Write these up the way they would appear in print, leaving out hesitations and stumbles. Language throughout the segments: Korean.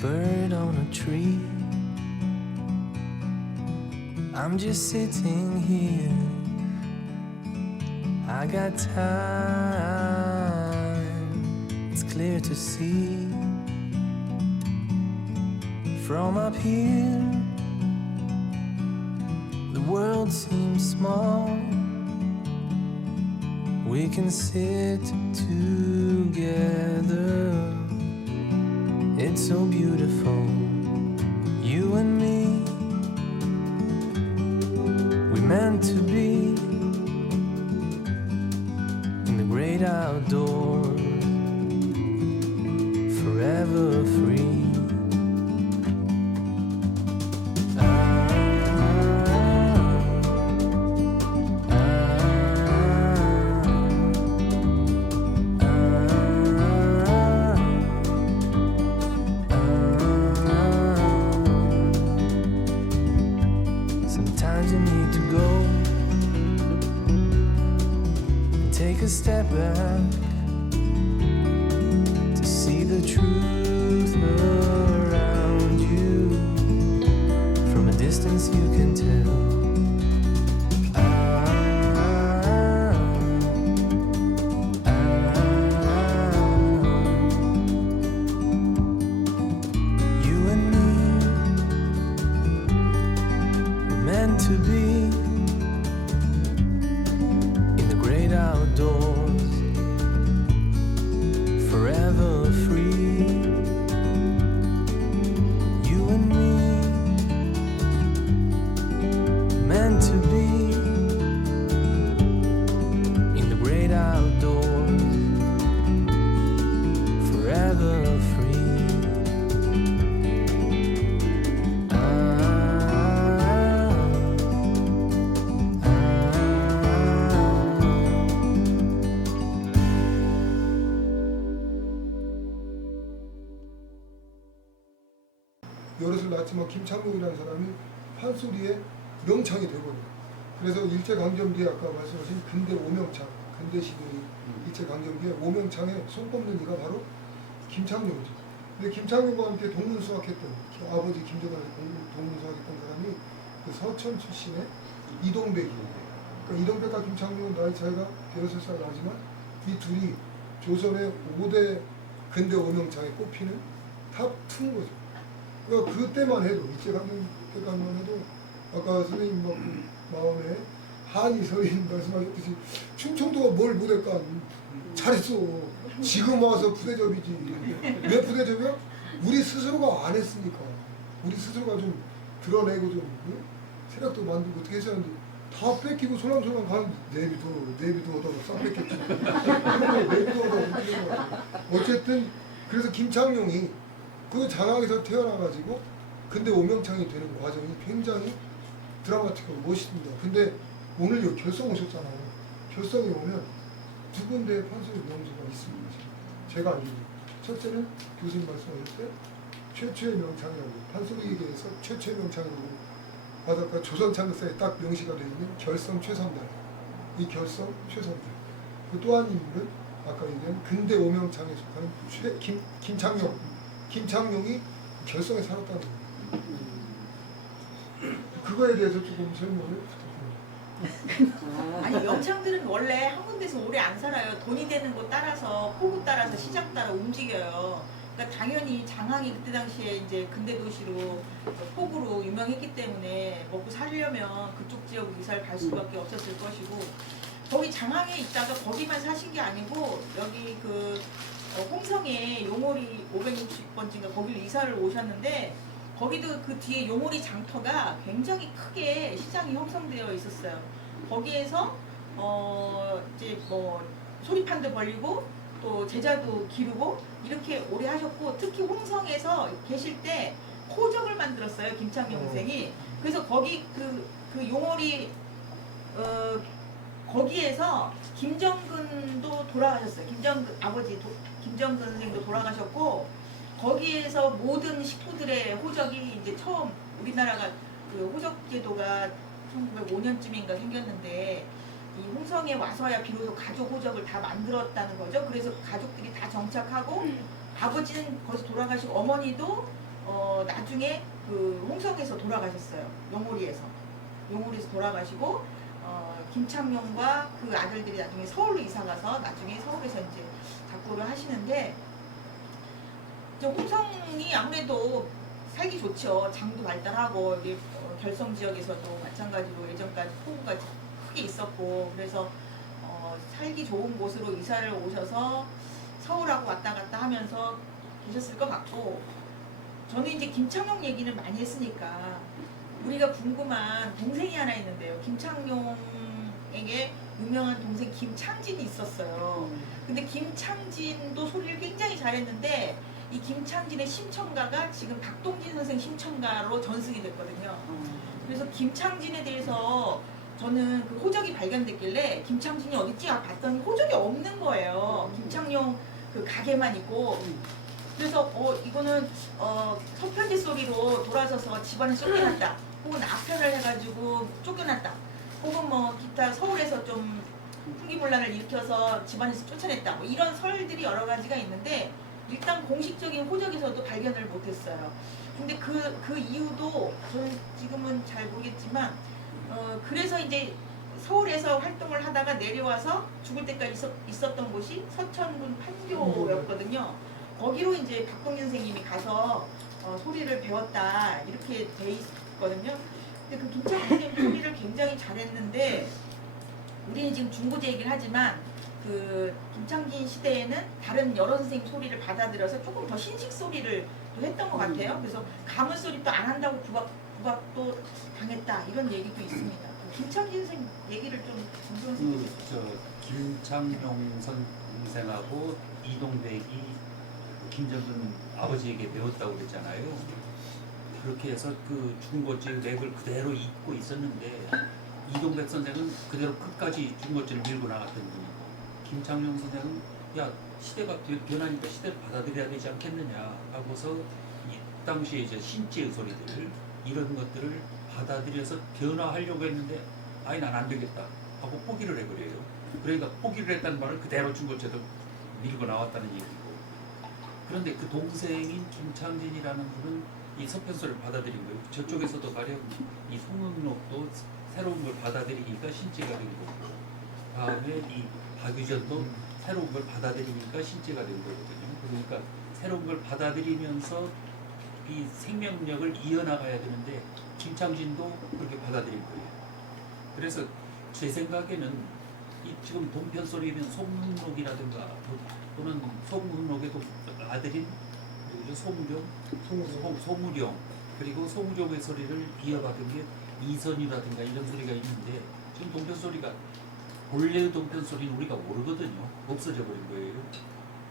bird on a tree. I'm just sitting here. I got time. It's clear to see. From up here, the world seems small. We can sit together. It's so beautiful, you and me. We meant to be in the great outdoors, forever free. Sometimes you need to go and take a step back to see the truth around you. From a distance you can tell. You and me were meant to be in the great outdoors, forever free. You and me, meant to be in the great outdoors, forever free. 여럿을 낳았지만 김창룡이라는 사람이 판소리의 명창이 되거든요. 그래서 일제강점기에 아까 말씀하신 근대 오명창, 근대 시대의 일제강점기에 오명창에 손꼽는 이가 바로 김창룡이죠. 근데 김창룡과 함께 동문수학했던 아버지 김정은의 동문수학했던 사람이 그 서천 출신의 이동백이에요. 그러니까 이동백과 김창룡은 나이 차이가 6살 나지만 이 둘이 조선의 5대 근대 오명창에 꼽히는 탑2인 거죠. 그러니까 그때만 해도 일제강점기 때만 해도 아까 선생님 마음에 한이 서인 말씀하셨듯이 충청도가 뭘 못할까 잘했어. 지금 와서 부대접이지. 왜 부대접이야? 우리 스스로가 안 했으니까. 우리 스스로가 좀 드러내고 좀 세력도 만들고 어떻게 했었는데 다 뺏기고 솔랑솔랑 가는 내비도 하다가 싹 뺏겼지. 내비도 하다가 어쨌든 그래서 김창룡이 그 장학에서 태어나가지고 근데 오명창이 되는 과정이 굉장히 드라마틱하고 멋있습니다. 근데 오늘 여기 결성 오셨잖아요. 결성에 오면 두 군데의 판소리 명소가 있습니다. 제가 알기로 첫째는 교수님 말씀하실 때 최초의 명창이라고 판소리계에서 최초의 명창이라고 바닷가 조선창사에 딱 명시가 되어 있는 결성 최선달. 이 결성 최선달. 그 또 한 인물은 아까 얘기한 근대 오명창에 속하는 김창룡이 결성에 살았다는 겁니다. 그거에 대해서 조금 설명을 부탁드립니다. 아니 명창들은 원래 한 군데서 오래 안 살아요. 돈이 되는 곳 따라서 포구 따라서 시장 따라 움직여요. 그러니까 당연히 장항이 그때 당시에 이제 근대 도시로 포구로 유명했기 때문에 먹고 살려면 그쪽 지역으로 이사를 갈 수밖에 없었을 것이고 거기 장항에 있다가 거기만 사신 게 아니고 여기 그 홍성에 용오리 560번지인가 거기로 이사를 오셨는데 거기도 그 뒤에 용오리 장터가 굉장히 크게 시장이 형성되어 있었어요. 거기에서 이제 뭐 소리판도 벌리고 또 제자도 기르고 이렇게 오래 하셨고 특히 홍성에서 계실 때 호적을 만들었어요. 김창룡 선생이. 그래서 거기 그 용오리 거기에서 김정근도 돌아가셨어요. 아버지 김정근 선생도 돌아가셨고 거기에서 모든 식구들의 호적이 이제 처음 우리나라가 그 호적 제도가 1905년쯤인가 생겼는데 이 홍성에 와서야 비로소 가족 호적을 다 만들었다는 거죠. 그래서 가족들이 다 정착하고 아버지는 거기서 돌아가시고 어머니도 나중에 그 홍성에서 돌아가셨어요. 용오리에서 돌아가시고 김창룡과 그 아들들이 나중에 서울로 이사가서 나중에 서울에서 이제 작곡을 하시는데 이제 홍성이 아무래도 살기 좋죠. 장도 발달하고 여기 결성 지역에서도 마찬가지로 예전까지 폭우가 크게 있었고 그래서 살기 좋은 곳으로 이사를 오셔서 서울하고 왔다 갔다 하면서 계셨을 것 같고 저는 이제 김창룡 얘기를 많이 했으니까 우리가 궁금한 동생이 하나 있는데요. 김창룡에게 유명한 동생 김창진이 있었어요. 근데 김창진도 소리를 굉장히 잘했는데 이 김창진의 심청가가 지금 박동진 선생 심청가로 전승이 됐거든요. 그래서 김창진에 대해서 저는 그 호적이 발견됐길래 김창진이 어딨지? 봤더니 호적이 없는 거예요. 김창룡 그 가게만 있고 그래서 이거는 서편지 소리로 돌아서서 집안을 쫓겨났다 혹은 악편을 해가지고 쫓겨났다 혹은 뭐 기타 서울에서 좀 풍기문란을 일으켜서 집안에서 쫓아냈다 뭐 이런 설들이 여러 가지가 있는데 일단 공식적인 호적에서도 발견을 못했어요. 근데 그 이유도 저는 지금은 잘 모르겠지만 그래서 이제 서울에서 활동을 하다가 내려와서 죽을 때까지 있었던 곳이 서천군 판교였거든요. 거기로 이제 박동진 선생님이 가서 소리를 배웠다 이렇게 돼 있거든요. 근데 그 김창진 선생님 소리를 굉장히 잘했는데 우리는 지금 중고제 얘기를 하지만 그 김창진 시대에는 다른 여러 선생님 소리를 받아들여서 조금 더 신식 소리를 또 했던 것 같아요. 그래서 가문 소리 또 안 한다고 구박도 당했다 이런 얘기도 있습니다. 김창진 선생님 얘기를 좀 김종원 선생님. 김창룡 선생하고 이동백이 김정근 아버지에게 배웠다고 그랬잖아요. 그렇게 해서 그 중고제 렉을 그대로 잊고 있었는데 이동백 선생은 그대로 끝까지 중고제를 밀고 나갔던 분이고 김창룡 선생은 야 시대가 변하니까 시대를 받아들여야 되지 않겠느냐 하고서 이 당시에 이제 신지의 소리들 이런 것들을 받아들여서 변화하려고 했는데 아니 난 안 되겠다 하고 포기를 해버려요. 그러니까 포기를 했다는 말을 그대로 중고제도 밀고 나왔다는 얘기고 그런데 그 동생인 김창진이라는 분은 이 서편소리를 받아들인 거예요. 저쪽에서도 가령 이 송은록도 새로운 걸 받아들이니까 신지가 된 거고 다음에 이 박유전도 새로운 걸 받아들이니까 신지가 된 거거든요. 그러니까 새로운 걸 받아들이면서 이 생명력을 이어나가야 되는데 김창진도 그렇게 받아들인 거예요. 그래서 제 생각에는 이 지금 동편 소리면 송문록이라든가 또는 송문록의 아들인 소무령 그리고 소무령의 소리를 이어받은 게 이선이라든가 이런 소리가 있는데 지금 동편 소리가 본래의 동편 소리는 우리가 모르거든요. 없어져 버린 거예요.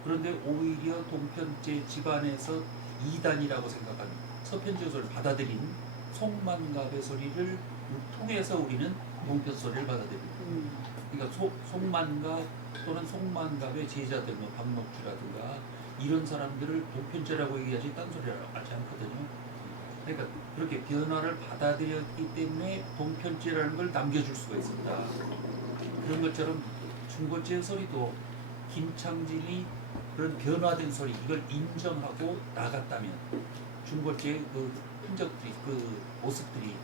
그런데 오히려 동편제 집안에서 2단이라고 생각하는 서편제 소리를 받아들인 송만갑의 소리를 통해서 우리는 동편 소리를 받아들입니다. 그러니까 송만갑 또는 송만갑의 제자들, 뭐 박목주라든가 이런 사람들을 동편제라고 얘기하지 딴 소리라고 하지 않거든요. 그러니까 그렇게 변화를 받아들였기 때문에 동편제라는 걸 남겨줄 수가 있습니다. 그런 것처럼 중고제 소리도 김창진이 그런 변화된 소리 이걸 인정하고 나갔다면 중고제의 그 흔적들이 그 모습들이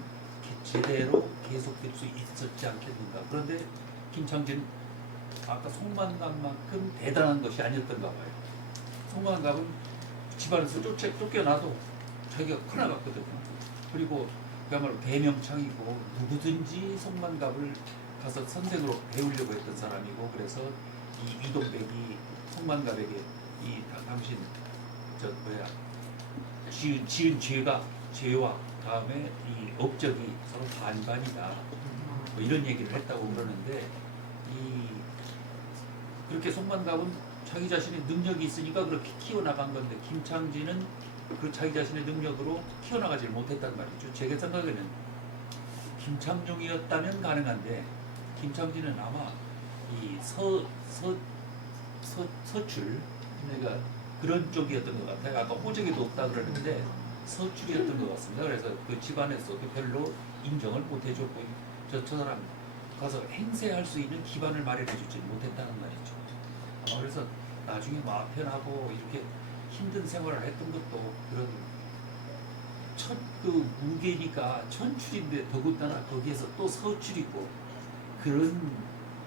제대로 계속될 수 있었지 않겠는가. 그런데 김창진 아까 송만갑만큼 대단한 것이 아니었던가 봐요. 송만갑은 집안에서 쫓겨나도 자기가 커나갔거든요. 그리고 그야말로 대명창이고 누구든지 송만갑을 가서 선생으로 배우려고 했던 사람이고 그래서 이 이동백이 송만갑에게 이 당신 지은 죄와 다음에 이 업적이 서로 반반이다 뭐 이런 얘기를 했다고 그러는데 그렇게 송만갑은 자기 자신의 능력이 있으니까 그렇게 키워나간 건데 김창진은 그 자기 자신의 능력으로 키워나가질 못했단 말이죠. 제 생각에는 김창룡이었다면 가능한데 김창진은 아마 이 서출 그러니까 그런 쪽이었던 것 같아요. 아까 호적에도 없다 그러는데 서출이었던 것 같습니다. 그래서 그 집안에서도 별로 인정을 못 해줬고 저 사람 가서 행세할 수 있는 기반을 마련해주지 못했다는 말이죠. 그래서 나중에 마편하고 이렇게 힘든 생활을 했던 것도 그런 그 무게니까 천출인데 더군다나 거기에서 또 서출이고 그런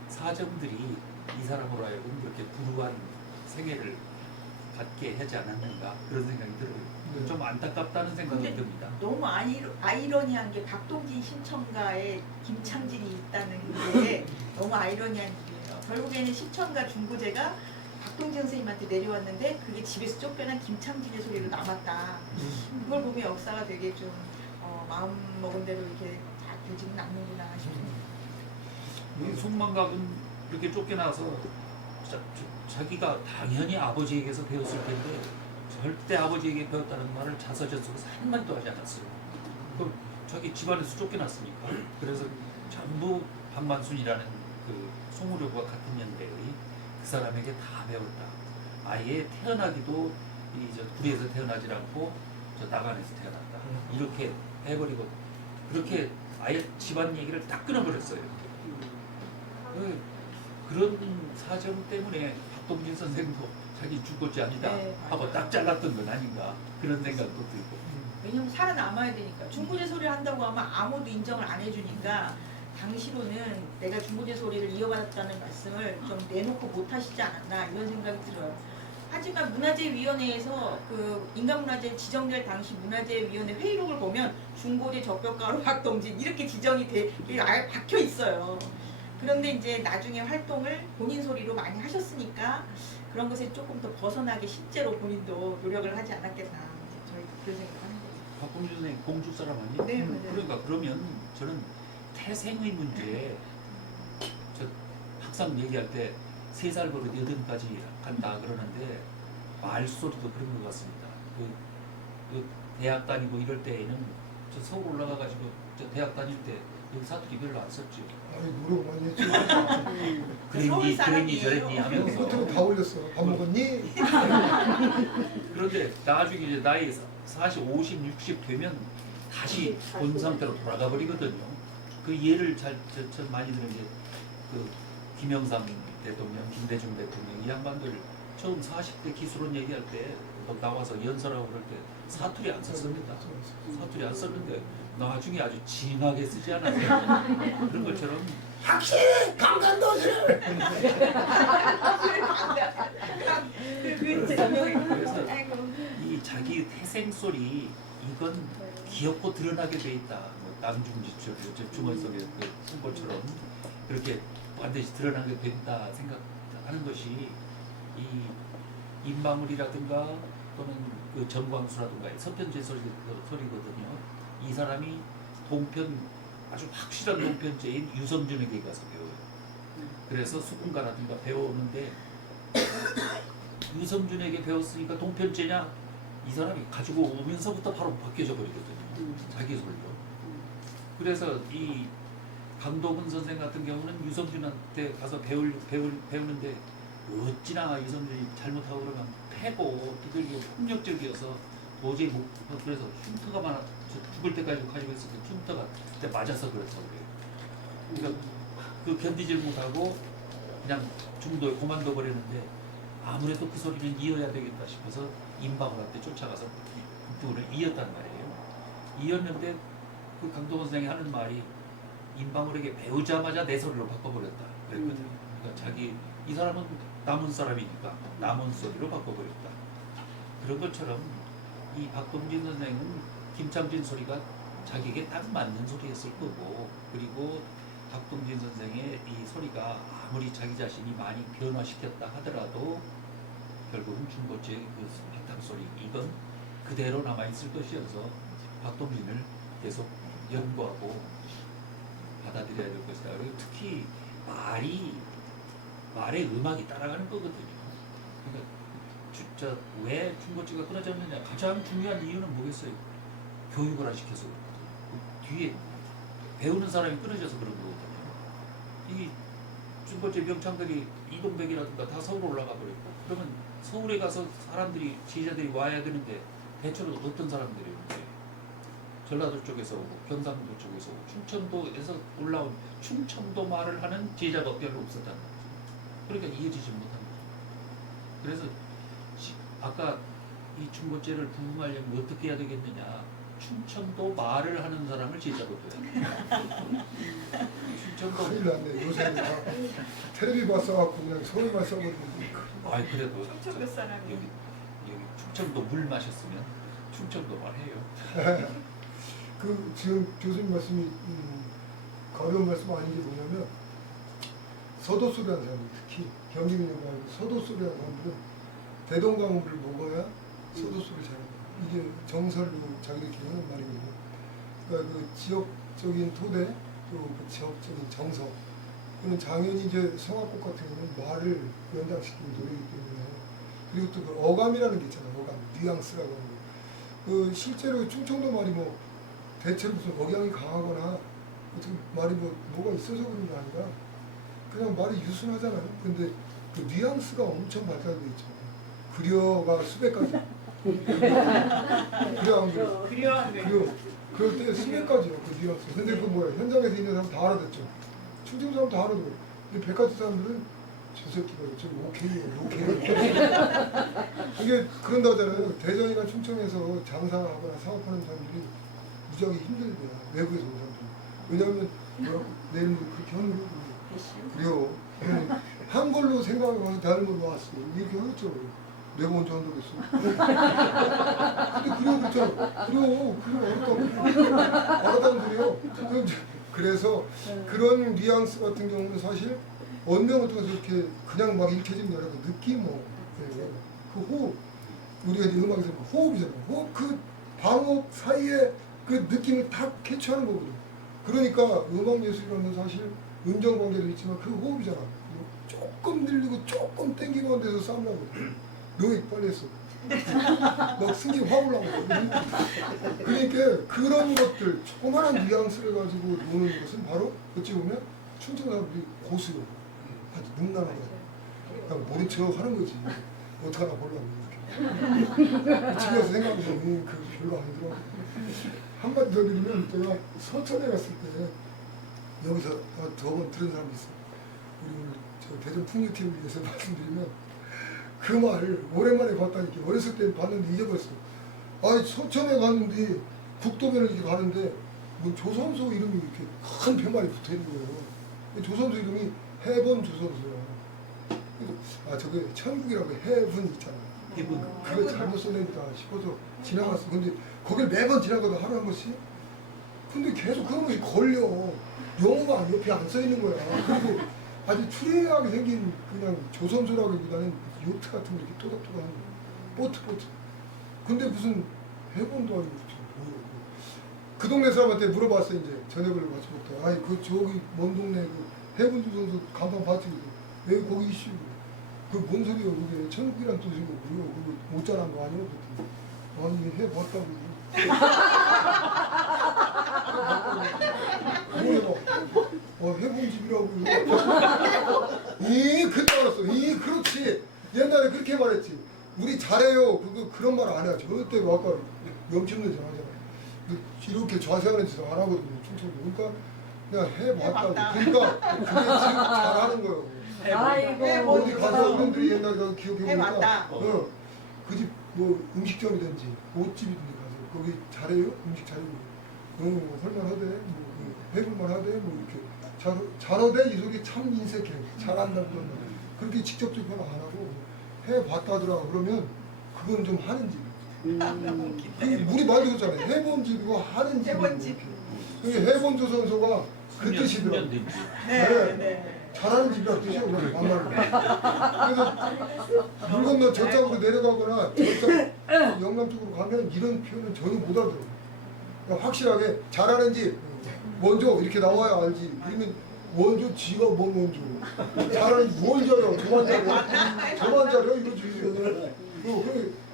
사정들이 이 사람으로 하여금 그렇게 불우한 생애를 갖게 하지 않았는가 그런 생각이 들어요. 네. 좀 안타깝다는 생각이 근데 듭니다. 너무 아이러니한 게 박동진 신청가에 김창진이 있다는 게 너무 아이러니한 일이에요. 결국에는 신청가 중고제가 박동진 선생님한테 내려왔는데 그게 집에서 쫓겨난 김창진의 소리로 남았다. 그걸 보면 역사가 되게 좀 마음 먹은 대로 이렇게 잘 되지는 않는구나 싶습니다. 이 송만각은 이렇게 쫓겨나서 자기가 당연히 아버지에게서 배웠을 텐데 절대 아버지에게 배웠다는 말을 자서전서에서 한마디도 하지 않았어요. 그럼 자기 집안에서 쫓겨났으니까. 그래서 전부 박만순이라는 그 송우료와 같은 연배의 그 사람에게 다 배웠다. 아예 태어나기도 저 구리에서 태어나지 않고 저 나간에서 태어났다. 이렇게 해버리고 그렇게 아예 집안 얘기를 딱 끊어버렸어요. 그런 사정 때문에 박동진 선생도 자기 죽었지 아니다 네, 하고 맞아요. 딱 잘랐던 건 아닌가 그런 생각도 들고. 왜냐면 살아남아야 되니까 중고제 소리를 한다고 하면 아무도 인정을 안 해주니까 당시로는 내가 중고제 소리를 이어받았다는 말씀을 좀 내놓고 못하시지 않았나 이런 생각이 들어요. 하지만 문화재위원회에서 그 인간문화재 지정될 당시 문화재위원회 회의록을 보면 중고제 적벽가로 박동진 이렇게 지정이 돼 아예 박혀 있어요. 그런데 이제 나중에 활동을 본인 소리로 많이 하셨으니까 그런 것에 조금 더 벗어나게 실제로 본인도 노력을 하지 않았겠나 저희 그런 생각하는 거죠. 박동진 선생님 공주 사람 아니에요? 네, 맞아요. 그러니까 그러면 저는 태생의 문제 저 항상 얘기할 때 3살 버릇 8까지 간다 그러는데 말소리도 그런 것 같습니다. 그 대학 다니고 이럴 때에는 저 서울 올라가가지고 저 대학 다닐 때 여기 사투리 별로 안 썼죠. 아니 노력 많이 했지. 서울 그랬니 사람이에요. 저랬니 하면서 겉으로 다 올렸어. 밥 먹었니? 그런데 나중에 이제 나이 40, 50, 60 되면 다시 본 상태로 돌아가 버리거든요. 그 예를 잘 많이 드는 게 그 김영삼 대통령, 김대중 대통령 이 양반들 처음 40대 기술원 얘기할 때 나와서 연설하고 그럴 때 사투리 안 썼습니다. 사투리 안 썼는데 나중에 아주 징하게 쓰지 않았어요. 그런 것처럼 확실히 강간도시를. 그래서 이 자기 태생 소리 이건 귀엽고 드러나게 돼 있다. 뭐 남중지출, 주머니 속에 그 순보처럼 그렇게 반드시 드러나게 된다 생각하는 것이 이 임방울이라든가 또는 그 정광수라든가 서편제 소리거든요. 이 사람이 동편 아주 확실한 동편제인 유성준에게 가서 배워요. 그래서 수군가라든가 배워오는데 유성준에게 배웠으니까 동편제냐? 이 사람이 가지고 오면서부터 바로 바뀌어져 버리거든요. 자기 소리로. 그래서 이 강도근 선생 같은 경우는 유성준한테 가서 배우는데 어찌나 유성준이 잘못하고 그러면 패고 두들기고 폭력적이어서 도저히 못 그래서 흉터가 많아 죽을 때까지 가지고 있었던 흉터가 그때 맞아서 그렇다고 그래요. 그러니까 그 견디질 못하고 그냥 중도에 고만둬 버렸는데 아무래도 그 소리는 이어야 되겠다 싶어서 임방울한테 쫓아가서 그 부분을 이었단 말이에요. 이었는데 그 강동원 선생이 하는 말이 임방울에게 배우자마자 내 소리로 바꿔버렸다 그랬거든요. 그러니까 자기 이 사람은 남은 사람이니까 남은 소리로 바꿔버렸다. 그런 것처럼 이 박동진 선생은 김창진 소리가 자기에게 딱 맞는 소리였을 거고 그리고 박동진 선생의 이 소리가 아무리 자기 자신이 많이 변화시켰다 하더라도 결국은 중고제 그 바탕 소리 이건 그대로 남아있을 것이어서 박동진을 계속 연구하고 받아들여야 될 것이다. 그리고 특히 말의 음악이 따라가는 거거든요. 그러니까 왜 중고제가 끊어졌느냐 가장 중요한 이유는 뭐겠어요? 교육을 안 시켜서 그 뒤에 배우는 사람이 끊어져서 그런 거거든요. 이 중고제 명창들이 이동백이라든가 다 서울 올라가 버렸고 그러면 서울에 가서 사람들이 제자들이 와야 되는데 대체로 어떤 사람들이 오는데 전라도 쪽에서 오고 경상도 쪽에서 오고 충청도에서 올라온 충청도 말을 하는 제자가 별로 없었다는 거죠. 그러니까 이어지지 못한 거죠. 그래서 아까 이 중고제를 부흥하려면 어떻게 해야 되겠느냐 충청도 말을 하는 사람을 제자로 둬요. 충청도 큰일 났네. 요새 다 텔레비 봤어갖고 그냥 서울만 써버리고. 아 그래도 충청도 사람이. 여기 충청도 물 마셨으면 충청도 말 해요. 그 지금 교수님 말씀이 가벼운 말씀 아닌 게 뭐냐면 서도수라는 사람들, 특히 경기민족 말고 서도수라는 사람들은 대동강물을 먹어야 서도수를 잘한다. 이게 정설로 자기들끼리 하는 말이거든요. 그러니까 그 지역적인 토대 또 그 지역적인 정서 그는 당연히 이제 성악곡 같은 경우는 말을 연장시키는 노래이기 때문에 그리고 또 그 어감이라는 게 있잖아요. 어감, 뉘앙스라고 하는 거. 그 실제로 충청도 말이 뭐 대체로 무슨 억양이 강하거나 어떻게 말이 뭐가 있어서 그런 게 아니라 그냥 말이 유순하잖아요. 근데 그 뉘앙스가 엄청 발달돼 있죠. 그려가 수백 가지. 그려 안 그려? 그려한 거. 그려. 그럴 때 수백 가지요. 그 뉘앙스. 근데 그 뭐야 현장에서 있는 사람 다 알아듣죠. 충청 사람 다 알아듣고. 근데 백화점 사람들은 저 새끼가 저 오케이요. 이게 그런다 하잖아요. 대전이나 충청에서 장사하거나 사업하는 사람들이 무지하게 힘들대요. 외국에서 온 사람들. 왜냐하면 뭐라고 내일도 그렇게 하는 거고. 그래요. 한글로 생각하면서 다른 걸로 왔어. 이렇게 하겠죠. 내가 먼저 한다고 했어. 근데 그래요, 그렇죠. 그래요. 알았다는 소리요. 그래서 그런 뉘앙스 같은 경우는 사실 원명을 통해서 이렇게 그냥 막 읽혀지는 게 아니라 그 느낌, 그 호흡. 우리가 이제 음악에서 호흡이잖아요. 호흡, 그 방업 사이에 그 느낌을 다 캐치하는 거거든요. 그러니까 음악 예술이라는 건 사실 음정 관계도 있지만 그 호흡이잖아. 조금 늘리고 조금 땡기고 하는 데서 싸움 나거든. 너희 빨리 했어. 막 승기 확 올라오고. 그러니까 그런 것들, 조그마한 뉘앙스를 가지고 노는 것은 바로 어찌 보면 충청 사람들이 고수요. 아주 능란하다. 그냥 모른 척 하는 거지. 어떡하나 보려고 이렇게. 집에 와서 생각해보면 그 별로 아니더라고. 한마디 더 드리면 제가 서천에 갔을 때 여기서 두 번 들은 사람이 있어요. 우리 오늘 저 대전 풍류TV를 위해서 말씀드리면 그 말을 오랜만에 봤다니까. 어렸을 때 봤는데 잊어버렸어. 아니 서천에 갔는데 국도변을 이렇게 가는데 뭐 조선소 이름이 이렇게 큰 팻말이 붙어있는 거예요. 조선소 이름이 해본 조선소야. 아 저게 천국이라고 해분 있잖아. 해분. 그거 잘못 써낸다 싶어서 지나갔어. 근데 거길 매번 지나가도 하루에 한 번씩. 근데 계속 그런 것이 걸려. 영어가 옆에 안 써있는 거야. 그리고 아주 추리하게 생긴 그냥 조선소라기보다는 요트 같은 거 이렇게 또닥또닥한 보트. 근데 무슨 해본도 아니고 그 동네 사람한테 물어봤어. 이제 저녁을 같이 먹다. 아니 그 저기 먼 동네 그 해본 조선소 간판 봤지. 왜 거기 이슈? 그 뭔 소리야 그게 천국이란 뜻이고 그거 못 자란 거 아니야? 아니 해봤다고. 뭐야? 해본 집이라고. 그때 알았어. 그렇지. 옛날에 그렇게 말했지. 우리 잘해요. 그런 말 안 해요. 절대 아까 명침는 전하잖아요. 이렇게 자세하는 짓을 안 하거든요. 충청도. 그러니까 그냥 해봤다고. 그러니까 그게 지금 잘하는 거예요. 아이고. 어디 가서 어른들이 옛날에 가서 기억해보니까 해봤다. 그 집 뭐 음식점이든지 옷집이든지 가서 거기 잘해요? 음식 잘해요? 할만하대? 뭐 해볼만하대? 뭐 이렇게 잘하대? 이 소리 참 인색해. 잘한다고 그런 말. 그렇게 직접적으로 안 하고 해봤다더라 그러면 그건 좀 하는 집. 우리 말도 그렇잖아요. 해본 집이고 하는 집. 해본 집. 해본 조선소가 그 뜻이더라고요. 네. 잘하는 집이라는 뜻이야, 우리 반말로. 그래서 물 건너 저쪽으로 내려가거나 저쪽 영남 쪽으로 가면 이런 표현은 전혀 못 알아들어요. 그러니까 확실하게 잘하는 집 먼저 이렇게 나와야 알지. 그러면 먼저 지가 뭐 먼저 잘하는 집 뭘 잘해요? 저만 잘해요? 이러지. 그래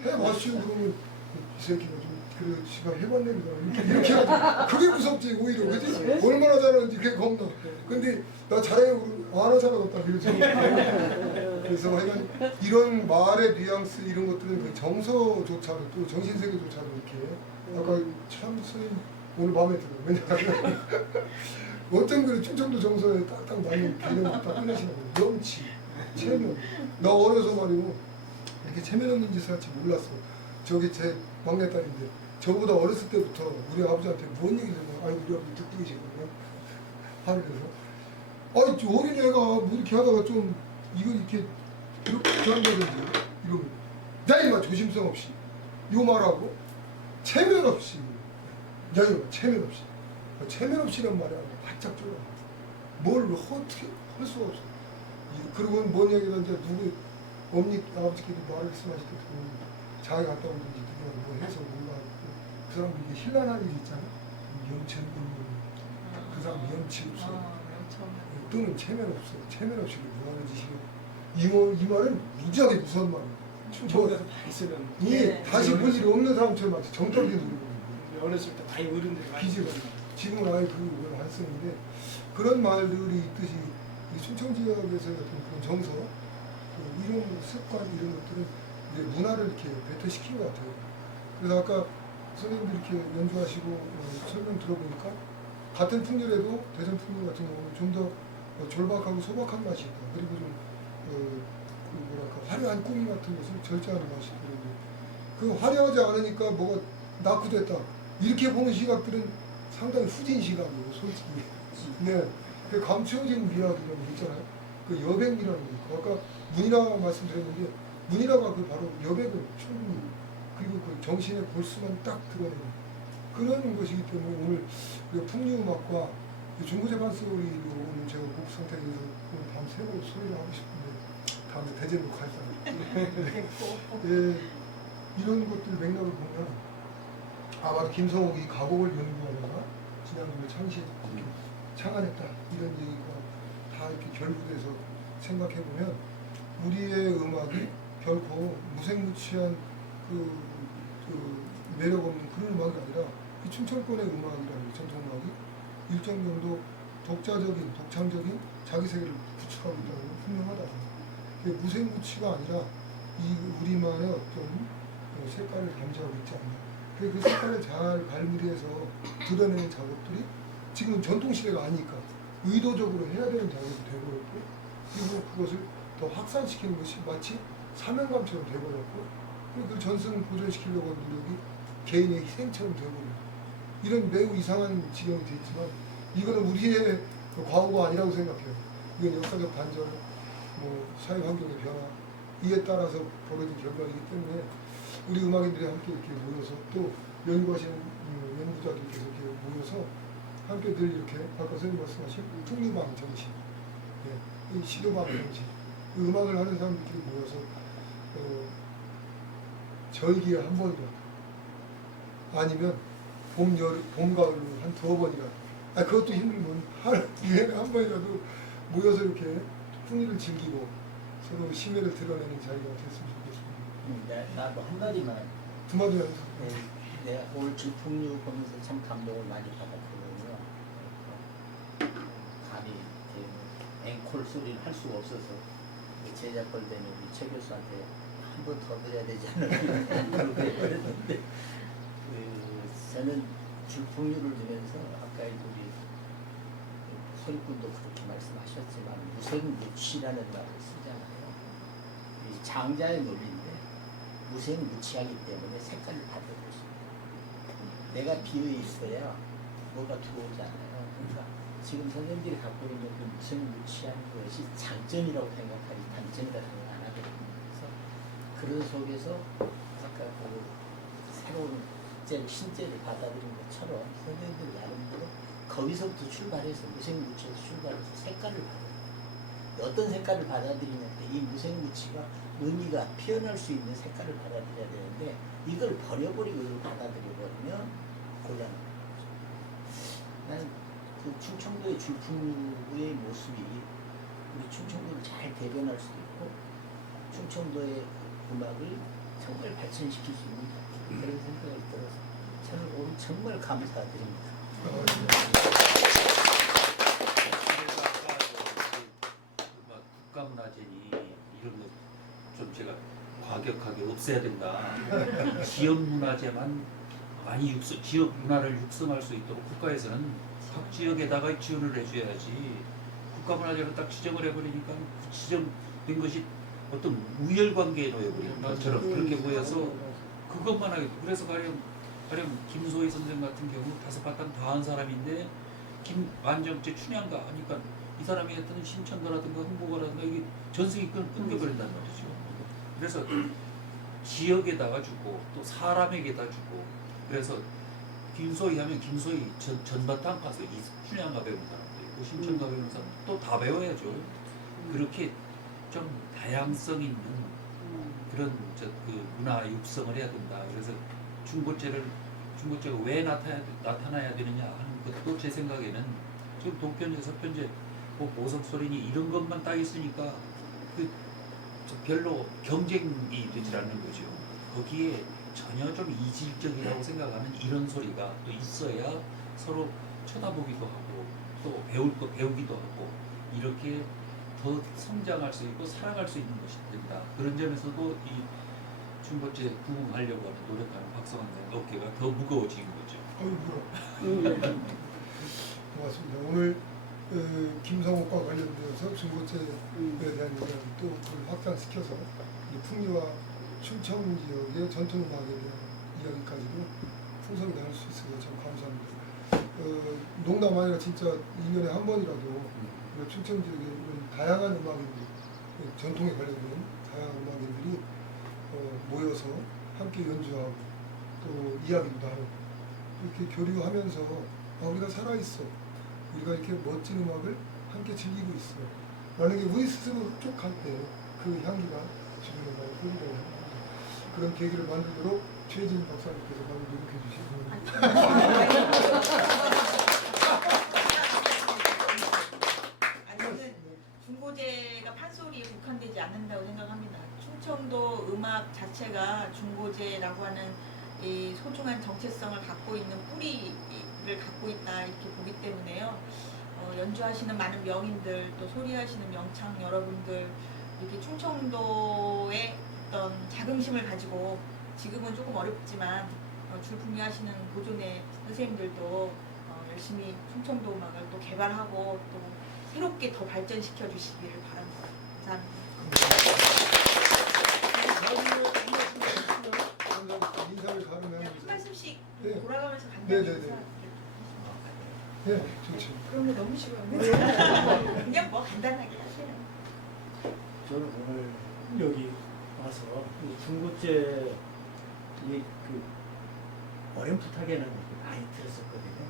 해봤슈 그러면 이 새끼가 좀 그래 지가 해봤네 이렇게 하지. 그게 무섭지 오히려. 그치? 얼마나 잘하는지 그게 겁나. 근데 나 잘해요. 안 하잖아 같다. 그래서 하여간 이런 말의 뉘앙스 이런 것들은 그 정서조차도 또 정신세계조차도 이렇게 아까 참 스님 오늘 마음에 들어요. 왜냐하면 어떤 그 충청도 정서에 딱딱 맞는 개념을 딱 꺼내시는 거예요. 명치, 체면. 나 어려서 말이고 이렇게 체면 없는 짓을 할지 몰랐어. 저기 제 막내딸인데 저보다 어렸을 때부터 우리 아버지한테 뭔 얘기를 하면 아니 우리 아버지 듣고 계시거든요. 하늘에서 아니 저 어린애가 뭐 이렇게 하다가 좀 이거 이렇게 한다든지 이러면 야 이마 조심성 없이 요 말하고 체면 없이 야 이마 체면 없이 체면 없이란 말이 아니라 바짝 쫄아 뭘 어떻게 할 수가 없어. 그리고 뭔 얘기가 이제 누구 어머니 아버지끼리 말씀하실 때 자기 갔다 오든지 누가 뭐 해서 뭔가 그 사람 이게 힐난할 일이 있잖아. 염치 없는 그 사람 염치 없어. 염치 없는. 또는 체면 없어. 체면 없이 뭐 하는 짓이야. 이 말은 무지하게 무서운 말이야. 저보다도 많이 쓰는. 네. 다시 볼 일이 없는 사람처럼 마치 정떨게 누르고 어렸을 때 많이 어른들이 많이 기지가 지금은 아예 그걸 안 쓰는데 그런 말들이 있듯이 이 충청 지역에서의 어떤 그런 정서 이런 습관 이런 것들은 이제 문화를 이렇게 배터시킨 것 같아요. 그래서 아까 선생님들 이렇게 연주하시고 설명 들어보니까 같은 풍류에도 대전 풍류 같은 경우는 좀 더 졸박하고 소박한 맛이 있다. 그리고 좀 그 뭐랄까 화려한 꾸미 같은 것을 절제하는 맛이 있고 그 화려하지 않으니까 뭐가 낙후됐다. 이렇게 보는 시각들은 상당히 후진 시각이에요, 솔직히. 네. 그 감추어진 미학이라는 게 있잖아요. 그 여백이라는 게 있고, 아까 문이라 말씀드렸는데, 문이라가 그 바로 여백을 충분히, 그리고 그 정신의 골수만 딱 드러내는 그런 것이기 때문에 오늘 우리가 풍류음악과 중고재반 소리로 오늘 제가 곡 선택해서 오늘 밤새고 소리를 하고 싶은데, 다음에 대전으로 갈 사람. 예, 이런 것들 맥락을 보면, 아마도 김성옥이 가곡을 연구하다가 지난주에 창시 창안했다 이런 얘기가 다 이렇게 결부돼서 생각해보면 우리의 음악이 결코 무색무취한 그 매력 없는 그런 음악이 아니라 이 충청권의 음악이라는 전통음악이 일정 정도 독자적인 독창적인 자기 세계를 구축하고 있다는 건 분명하다. 무색무취가 아니라 이 우리만의 어떤 색깔을 감지하고 있지 않나. 그 색깔을 잘 발굴해서 드러내는 작업들이 지금은 전통시대가 아니니까 의도적으로 해야 되는 작업이 되어버렸고 그리고 그것을 더 확산시키는 것이 마치 사명감처럼 되어버렸고 그리고 그 전승을 보존시키려고 하는 노력이 개인의 희생처럼 되어버려요. 이런 매우 이상한 지경이 되어 있지만 이거는 우리의 과오가 아니라고 생각해요. 이건 역사적 반전, 뭐 사회환경의 변화 이에 따라서 벌어진 결과이기 때문에 우리 음악인들이 함께 이렇게 모여서 또 연구하시는 연구자들께서 이렇게 모여서 함께 늘 이렇게 아까 선생님 말씀하신 풍류방 정신, 이 시도방 정신, 음악을 하는 사람들끼리 모여서 절기에 한 번이라도 아니면 봄, 여름, 봄, 가을로 한 2번이라도 그것도 힘들면 한 1년에 한 번이라도 모여서 이렇게 풍류를 즐기고 서로 심혈을 드러내는 자리가 됐으면 좋겠습니다. 나도 한마디만. 두 마디만 내가 오늘 질풍류 보면서 참 감동을 많이 받았거든요. 감히 앵콜 소리를 할 수가 없어서 제작벌 되는 우리 최 교수한테 한 번 더 드려야 되지 않을까 그랬는데 저는 질풍류를 들으면서 아까 우리 소리꾼도 그렇게 말씀하셨지만 무색무취라는 말을 쓰잖아요. 이 장자의 논리인데 무색무취하기 때문에 색깔을 받을 것입니다. 내가 비어 있어야 뭐가 들어오잖아요. 그러니까 지금 선생님들이 갖고 있는 그 무색무취한 것이 장점이라고 생각하지 단점이라고 생각 안 하거든요. 그래서 그런 속에서 아까 그 새로운 신재를 받아들인 것처럼 선생님들 나름대로 거기서부터 출발해서 무색무취에서 출발해서 색깔을 받아들여요. 어떤 색깔을 받아들이는데 이 무색무취가 의미가 표현할 수 있는 색깔을 받아들여야 되는데 이걸 버려버리고 이걸 받아들여버리면 곤란한 거죠. 난 그 충청도의 줄풍류의 모습이 우리 충청도를 잘 대변할 수도 있고 충청도의 음악을 정말 발전시킬 수 있는 그런 생각이 들어서 저는 오늘 정말 감사드립니다. 국감나제니 이런 거 좀 제가 과격하게 없애야 된다. 지역 문화재만 많이 지역 문화를 육성할 수 있도록 국가에서는 각 지역에다가 지원을 해줘야지. 국가문화재로 딱 지정을 해버리니까 그 지정된 것이 어떤 우열관계에 놓여버리는 것처럼 그렇게 보여서 그것만 하게. 그래서 가령 가령 김소희 선생 같은 경우 5바탕 다 한 사람인데 안정제 춘향가 하니까 이 사람이 했던 신천가라든가 흥보가라든가 이게 전승이 끊겨버린단 말이죠. 그래서 지역에다가 주고 또 사람에게다 주고 그래서 김소희 하면 김소희 전바탕 가서 이 춘향가 배운 사람도 있고 신천가 배운 사람 또 다 배워야죠. 그렇게 좀 다양성 있는 그런 그 문화 육성을 해야 된다. 그래서 중고제가 왜 나타나야 되느냐 하는 것도 제 생각에는 지금 동편제, 서편제, 뭐 보석소리니 이런 것만 딱 있으니까 그 별로 경쟁이 되질 않는 거죠. 거기에 전혀 좀 이질적이라고 생각하는 이런 소리가 또 있어야 서로 쳐다보기도 하고 또 배울 거 배우기도 하고 이렇게 더 성장할 수 있고 살아갈 수 있는 것이 된다. 그런 점에서도 이 중고제 부흥하려고 하는 노력하는 박성환 선생 어깨가 더 무거워진 거죠. 어이구. 고맙습니다. 오늘 김성옥과 관련되어서 중고제에 대한 얘기를 또 그걸 확장시켜서 이 풍류와 충청 지역의 전통음악에 대한 이야기까지도 풍성히 나눌 수 있어서 참 감사합니다. 농담 아니라 진짜 2년에 한 번이라도 우리 충청 지역에 이런 다양한 음악인들, 전통에 관련된 다양한 음악인들이 모여서 함께 연주하고 또 이야기도 하고 이렇게 교류하면서 우리가 살아있어, 우리가 이렇게 멋진 음악을 함께 즐기고 있어 라는 게 우리 스스로 흡족할 때 그 향기가 주변에 많이 흐르고 그런 계기를 만들도록 최진 박사님께서 많이 노력해 주시고 저는 중고제가 판소리에 국한되지 않는다고 생각합니다. 충청도 음악 자체가 중고제라고 하는 이 소중한 정체성을 갖고 있는 뿌리를 갖고 있다 이렇게 보기 때문에요. 연주하시는 많은 명인들 또 소리하시는 명창 여러분들 이렇게 충청도의 어떤 자긍심을 가지고 지금은 조금 어렵지만 줄풍기하시는 보존의 선생님들도 열심히 충청도 음악을 또 개발하고 또 새롭게 더 발전시켜 주시기를 바랍니다. 감사합니다. 인사를 가르면 한 말씀씩 네. 돌아가면서 간단히 네네네. 인사드릴게요. 네, 좋죠. 그런 거 너무 싫어요. 그냥 뭐 간단하게 하세요. 저는 오늘 여기 와서 이 중고제 그 어렴풋하게는 많이 들었었거든요.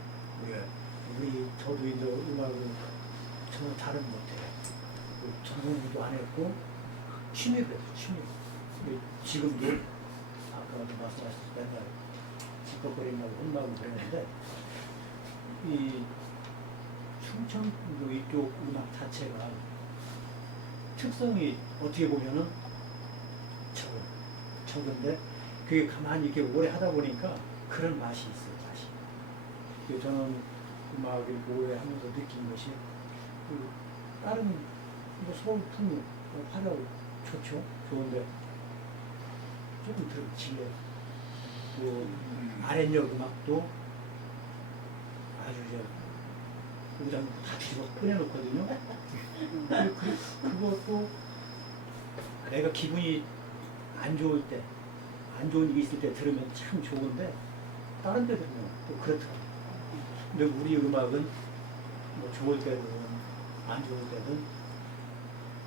저도 이제 음악을 저는 잘은 못해요. 전공도 안 했고 취미로 했어요. 취미. 지금도 아까 말씀하셨을 때 맨날 짓거거린다고 혼나고 그랬는데 이 충청도 이쪽 음악 자체가 특성이 어떻게 보면은 적은데 그게 가만히 이렇게 오래 하다 보니까 그런 맛이 있어요. 맛이. 그래서 저는 음악을 모여하면서 느낀 것이 그 다른 뭐 서울 풍류 화려 좋죠. 좋은데 조금 덜 질려요. 또 아랫역 음악도 아주 여기다 다 뒤집어 꺼내놓거든요. 그것도 내가 기분이 안 좋을 때, 안 좋은 일이 있을 때 들으면 참 좋은데 다른 데 들으면 또 그렇더라고요. 근데 우리 음악은 뭐 좋을 때든 안 좋을 때든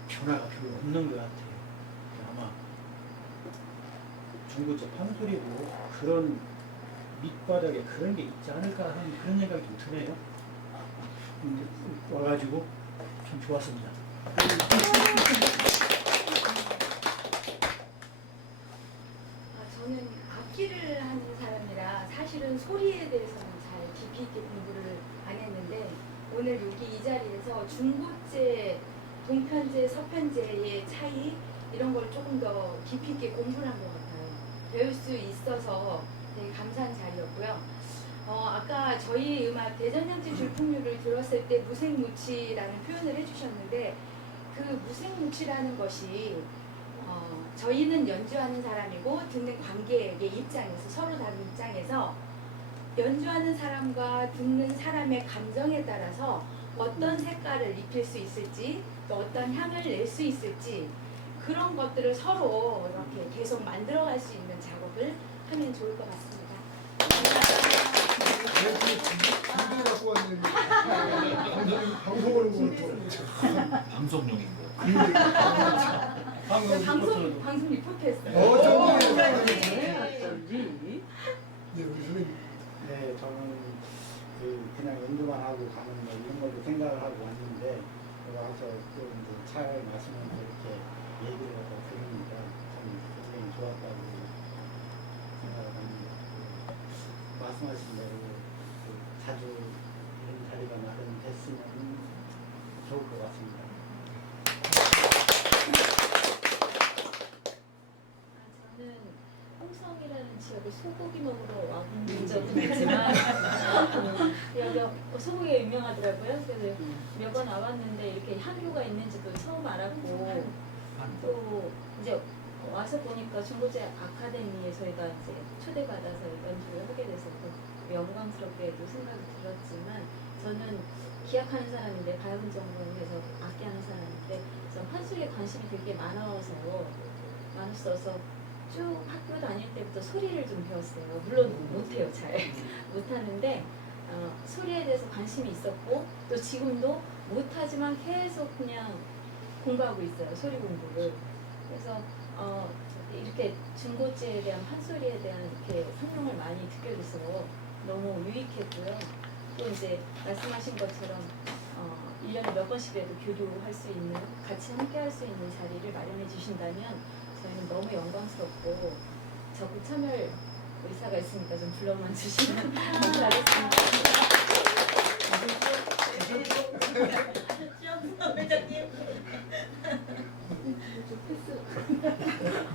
변화가 별로 없는 것 같아요. 아마 중고제 판소리도 그런 밑바닥에 그런 게 있지 않을까 하는 그런 생각이 좀 드네요. 와가지고 좀 좋았습니다. 저는 악기를 하는 사람이라 사실은 소리에 대해서는 잘 깊이 있게 공부를 안 했는데 오늘 여기 이 자리에서 중고제, 동편제, 서편제의 차이 이런 걸 조금 더 깊이 있게 공부를 한 것 같아요. 배울 수 있어서 되게 감사한 자리였고요. 아까 저희 음악 대전향지 줄풍류를 들었을 때 무색무취라는 표현을 해주셨는데 그 무색무취라는 것이 저희는 연주하는 사람이고 듣는 관객의 입장에서 서로 다른 입장에서 연주하는 사람과 듣는 사람의 감정에 따라서 어떤 색깔을 입힐 수 있을지 또 어떤 향을 낼 수 있을지 그런 것들을 서로 이렇게 계속 만들어갈 수 있는 작업을 하면 좋을 것 같습니다. 방송하는 거는 방송용인 거. 방송 리포트 했어요. 네, 우리 선생님. 네, 저는 그냥 연주만 하고 가는 거 이런 것도 생각을 하고 왔는데 여기 와서 또 이제 잘 마시면서 이렇게 얘기를 갖다 들으니까 참 굉장히 좋았다고 생각을 합니다. 말씀하신 대로 자주 이런 자리가 마련됐으면 좋을 것 같습니다. 저는 홍성이라는 지역에 소고기 먹으러 와본 적은 있지만 여기 소고기가 유명하더라고요. 그래서 몇 번 와봤는데 이렇게 한교가 있는지도 처음 알았고 또 이제 와서 보니까 중고제 아카데미에 저희가 이제 초대받아서 연주를 하게 돼서 또 영광스럽게도 생각이 들었지만 저는 기악하는 사람인데 밝은 전공해서 악기하는 사람인데 저 판소리에 관심이 되게 많았어서 쭉 학교 다닐 때부터 소리를 좀 배웠어요. 물론 못해요, 잘 못하는데 소리에 대해서 관심이 있었고 또 지금도 못하지만 계속 그냥 공부하고 있어요. 소리 공부를. 그래서 이렇게 중고지에 대한 판소리에 대한 이렇게 설명을 많이 듣게 돼서 너무 유익했고요. 또 이제 말씀하신 것처럼 1년에 몇 번씩이라도 교류할 수 있는, 같이 함께 할 수 있는 자리를 마련해 주신다면 저희는 너무 영광스럽고 적극 참여할 의사가 있으니까 좀 불러만 주시면 감사하겠습니다. 아셨죠? 회장님.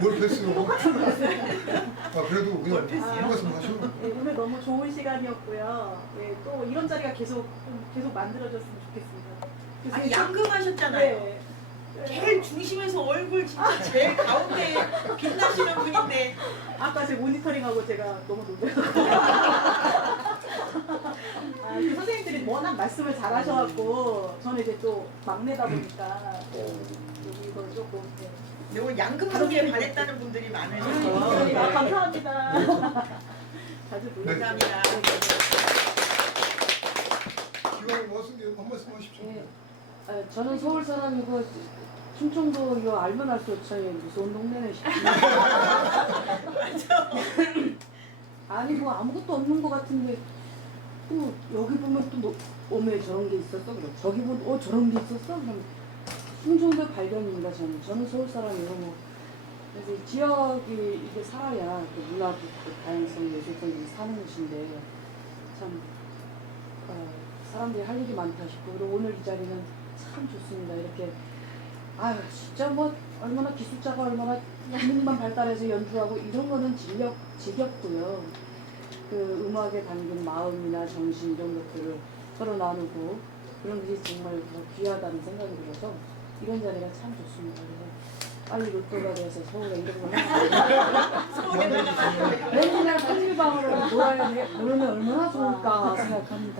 뭘 패스요? 그래도 그냥 한 말씀 하셔. 네, 오늘 너무 좋은 시간이었고요. 네, 또 이런 자리가 계속 만들어졌으면 좋겠습니다. 아니 양금하셨잖아요. 네. 제일 중심에서 얼굴 진짜 제일 가운데 빛나시는 분인데 아까 제 모니터링하고 제가 너무 놀라서 그 선생님들이 워낙 말씀을 잘하셔갖고 저는 이제 또 막내다 보니까 이거 조금 이거 양금 하기에 반했다는 분들이 많으셔서 감사합니다. 자주 네. 감사합니다. 기왕 왔으니 한 말씀 하십시오. 네. 저는 서울 사람이고 충청도 이거 알면 알수록 참 무서운 동네네 싶습니다. 아니 뭐 아무것도 없는 것 같은데 또 여기 보면 또 어메 저런 게 있었어? 그럼 저기 보면 저런 게 있었어? 그럼 충청도 발견입니다. 저는 서울 사람이고 뭐 그래서 이 지역이 이게 살아야 그 문화 다양성 예술성이 사는 곳인데 참 사람들이 할 일이 많다 싶고 그리고 오늘 이 자리는 참 좋습니다. 이렇게 진짜 뭐 얼마나 기술자가 얼마나 기능만 발달해서 연주하고 이런 거는 지겹고요. 그 음악에 담긴 마음이나 정신 이런 것들을 서로 나누고 그런 것이 정말 귀하다는 생각이 들어서 이런 자리가 참 좋습니다. 그래서 빨리 로또가 돼서 서울에 이런 걸 맨날 풍류방으로 놀면 얼마나 좋을까 생각합니다.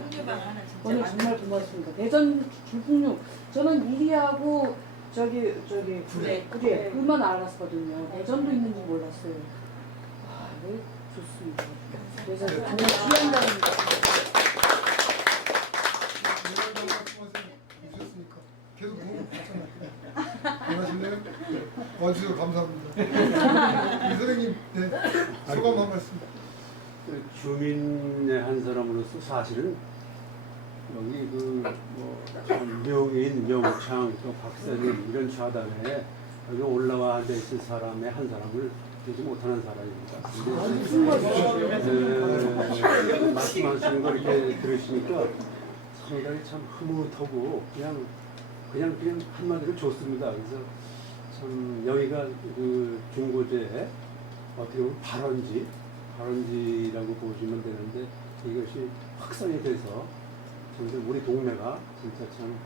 오늘 정말 고맙습니다. 대전 줄풍류 저는 이리하고 저기 구례 그만 알았거든요. 대전도 있는지 몰랐어요. 네, 좋습니다. 그래서 정말 귀한 자리입니다. 이런 말씀하세요. 오셨으니까 계속 보고 봤잖아요. 원하실래요? 와주셔서 감사합니다. 이 선생님, 네, 소감 한 말씀. 주민의 한 사람으로서 사실은 여기 명인, 명창, 또 박사님 이런 좌단에 여기 올라와 앉아 있을 사람의 한 사람을 되지 못하는 사람입니다. 근데 말씀하시는 걸 이렇게 들으시니까 상당히 참 흐뭇하고 그냥 한마디로 좋습니다. 그래서 참 여기가 그 중고제 어떻게 보면 발원지라고 보시면 되는데 이것이 확산이 돼서 진짜 우리 동네가 진짜 참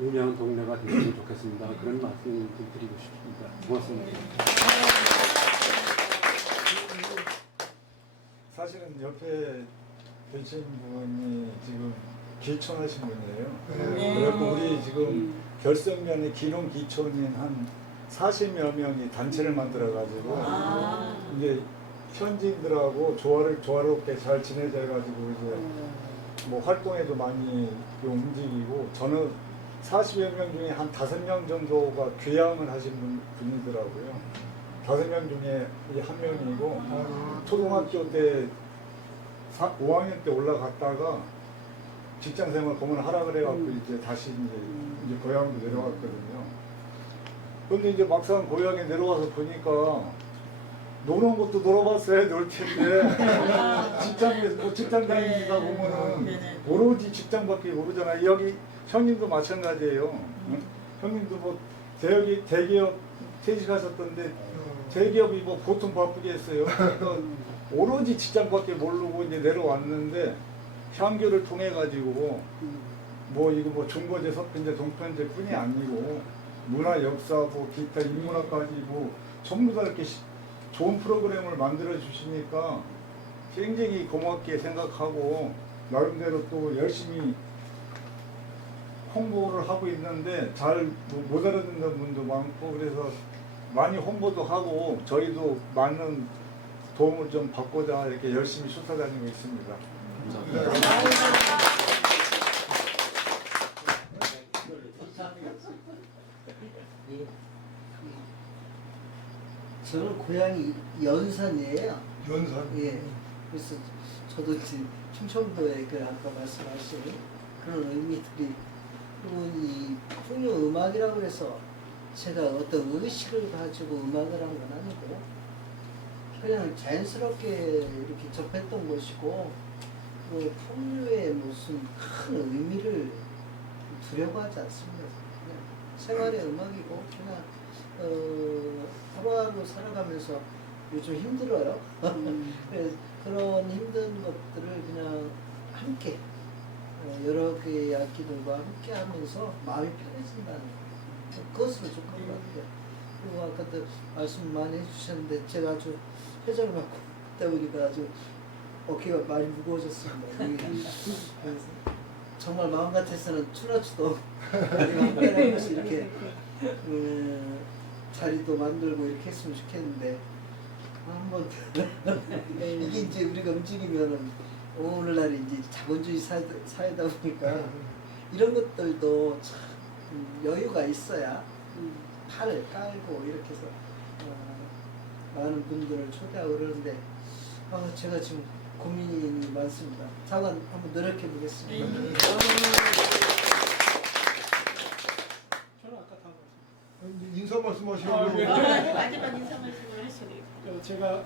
유명한 동네가 되면 좋겠습니다. 그런 말씀을 드리고 싶습니다. 고맙습니다. 사실은 옆에 계신 분이 지금 기촌하신 분이에요. 그래서 우리 지금 결성면에 기농 기촌인 한 40여 명이 단체를 만들어가지고 이제 현지인들하고 조화롭게 잘 지내져 가지고 이제 뭐 활동에도 많이 움직이고 저는 40여 명 중에 한 5명 정도가 귀향을 하신 분이더라고요. 5명 중에 이 한 명이고 초등학교 때 5학년 때 올라갔다가 직장생활 그만하라 그래갖고 이제 다시 이제 고향으로 내려갔거든요. 근데 이제 막상 고향에 내려와서 보니까 노는 것도 놀아봤어야 놀 텐데 직장 다니다 보면은 오로지 직장밖에 모르잖아요. 여기 형님도 마찬가지예요. 응? 형님도 뭐 대기업 퇴직하셨던데 대기업이 뭐 보통 바쁘겠어요. 그러니까 오로지 직장밖에 모르고 이제 내려왔는데 향교를 통해 가지고 뭐 이거 뭐 중고제, 서편제, 동편제뿐이 아니고 문화, 역사부, 기타 인문학까지 뭐 전부 다 이렇게 좋은 프로그램을 만들어 주시니까 굉장히 고맙게 생각하고 나름대로 또 열심히 홍보를 하고 있는데 잘 못 알아듣는 분도 많고 그래서 많이 홍보도 하고 저희도 많은 도움을 좀 받고자 이렇게 열심히 쫓아다니고 있습니다. 예. 저는 고향이 연산이에요. 연산. 예. 그래서 저도 이제 충청도에 그 아까 말씀하신 그런 의미들이 그리고 이 풍요 음악이라고 해서 제가 어떤 의식을 가지고 음악을 한 건 아니고 그냥 자연스럽게 이렇게 접했던 것이고 그 풍류의 무슨 큰 의미를 두려고 하지 않습니다. 그냥 생활의 음악이고 그냥 하루하루 살아가면서 요즘 힘들어요. 그래서 그런 힘든 것들을 그냥 함께 여러 개의 악기들과 함께 하면서 마음이 편해진다는 그것으로 좀 큰 것 같아요. 그리고 아까도 말씀 많이 해주셨는데 제가 아주 회전을 받고 있다 보니까 아주 어깨가 많이 무거워졌습니다. 그래서 정말 마음 같아서는 춤추도 함께 하면서 이렇게 자리도 만들고 이렇게 했으면 좋겠는데 한번 이게 이제 우리가 움직이면은 오늘날이 이제 자본주의 사회다 보니까 이런 것들도 참 여유가 있어야 팔을 깔고 이렇게 해서 많은 분들을 초대하고 그러는데 제가 지금 고민이 많습니다. 잠깐 한번 노력해 보겠습니다. 저는 아까 다 말씀. 인사 말씀하시고 마지막 인사 말씀을 하시네요. 제가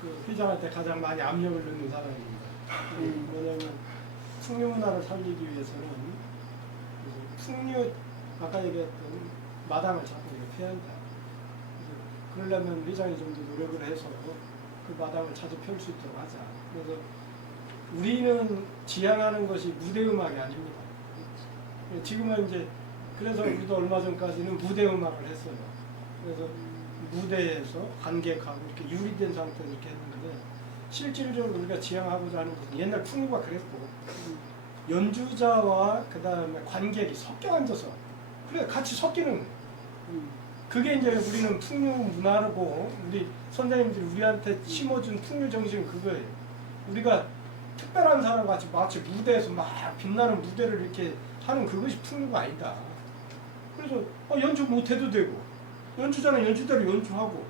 그 회장한테 가장 많이 압력을 넣는 사람입니다. 왜냐하면 풍류 문화를 살리기 위해서는 풍류 아까 얘기했던 마당을 자꾸 이렇게 해야 한다. 그러려면 회장이 좀 더 노력을 해서 그 마당을 자주 펼 수 있도록 하자. 그래서 우리는 지향하는 것이 무대 음악이 아닙니다. 지금은 이제 그래서 우리도 얼마 전까지는 무대 음악을 했어요. 그래서 무대에서 관객하고 이렇게 유리된 상태로 이렇게 했는데 실질적으로 우리가 지향하고자 하는 것은 옛날 풍류가 그랬고 연주자와 그 다음에 관객이 섞여 앉아서 그래 같이 섞이는 거예요. 그게 이제 우리는 풍류 문화고 우리 선생님들이 우리한테 심어준 풍류 정신은 그거예요. 우리가 특별한 사람 같이 마치 무대에서 막 빛나는 무대를 이렇게 하는 그것이 풍류가 아니다. 그래서 연주 못해도 되고 연주자는 연주대로 연주하고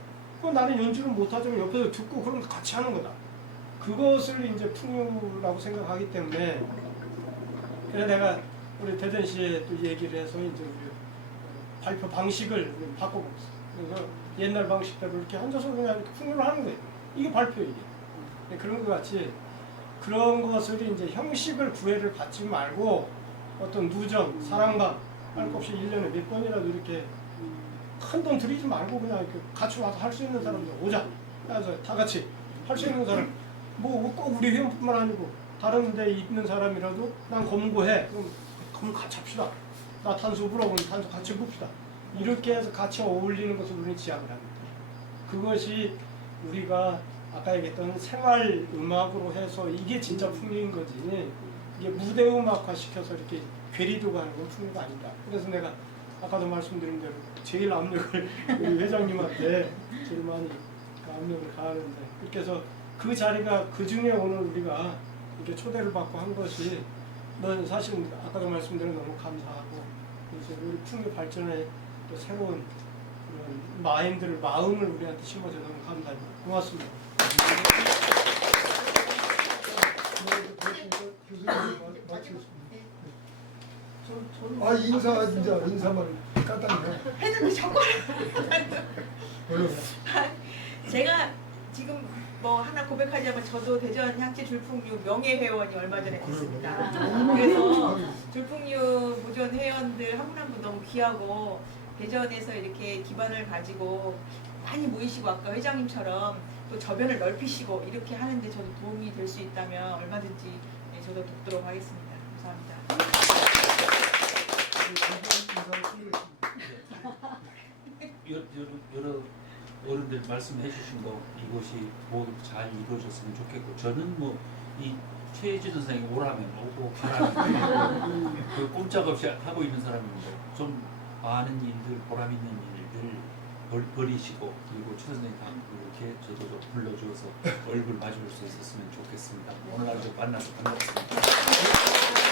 나는 연주를 못하지만 옆에서 듣고 그럼 같이 하는 거다. 그것을 이제 풍류라고 생각하기 때문에 그래서 내가 우리 대전시에 또 얘기를 해서 이제 우리 발표 방식을 바꿔보고 있어요. 그래서 옛날 방식대로 이렇게 앉아서 그냥 이렇게 풍류를 하는 거예요. 이게 발표 이게. 그런 것 같이 그런 것을 이제 형식을 구애를 받지 말고 어떤 누정, 사랑방 할 것 없이 1년에 몇 번이라도 이렇게 큰 돈 들이지 말고 그냥 이렇게 같이 와서 할 수 있는 사람들 오자. 그래서 다 같이 할 수 있는 사람 뭐 꼭 우리 회원뿐만 아니고 다른 데 있는 사람이라도 난 검고해. 그럼 같이 합시다. 나 탄소 불어보면 탄소 같이 봅시다. 이렇게 해서 같이 어울리는 것을 우리는 지향을 합니다. 그것이 우리가 아까 얘기했던 생활 음악으로 해서 이게 진짜 풍류인 거지. 이게 무대 음악화 시켜서 이렇게 괴리도 가는 건 풍류가 아니다. 그래서 내가 아까도 말씀드린 대로 제일 압력을 우리 회장님한테 제일 많이 압력을 가하는데 그렇게 해서 그 자리가 그 중에 오늘 우리가 이렇게 초대를 받고 한 것이 넌 사실 아까도 말씀드린 너무 감사하고 이제 우리 풍류 발전에 또 새로운 그런 마음을 우리한테 심어줘 너무 감사합니다. 고맙습니다. 교수님 마치겠습니다. 아 인사만 간단히 했는데 자꾸 별로. 제가 지금 뭐 하나 고백하자면 저도 대전 향채 줄풍류 명예회원이 얼마 전에 됐습니다. 그래서 줄풍류 보존 회원들 한 분 한 분 너무 귀하고 대전에서 이렇게 기반을 가지고 많이 모이시고 아까 회장님처럼 또 저변을 넓히시고 이렇게 하는데 저도 도움이 될 수 있다면 얼마든지 네, 저도 돕도록 하겠습니다. 감사합니다. 여러 어른들 말씀해 주신 거 이것이 모두 잘 이루어졌으면 좋겠고 저는 뭐 이 최혜진 선생님 오라면 오고 가라면 그 꼼짝없이 하고 있는 사람인데 좀 많은 일들 보람 있는 일들 버리시고 그리고 최 선생님 이렇게 저도 좀 불러주어서 얼굴 마주볼 수 있었으면 좋겠습니다. 오늘 아주 만나서 반갑습니다.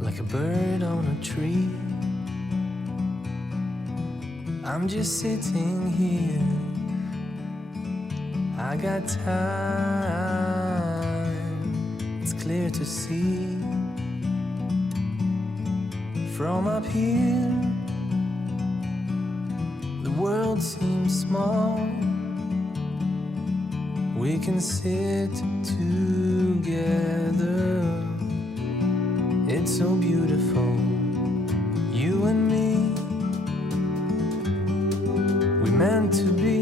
Like a bird on a tree, I'm just sitting here. I got time, it's clear to see. From up here, the world seems small. We can sit together. It's so beautiful, you and me. We meant to be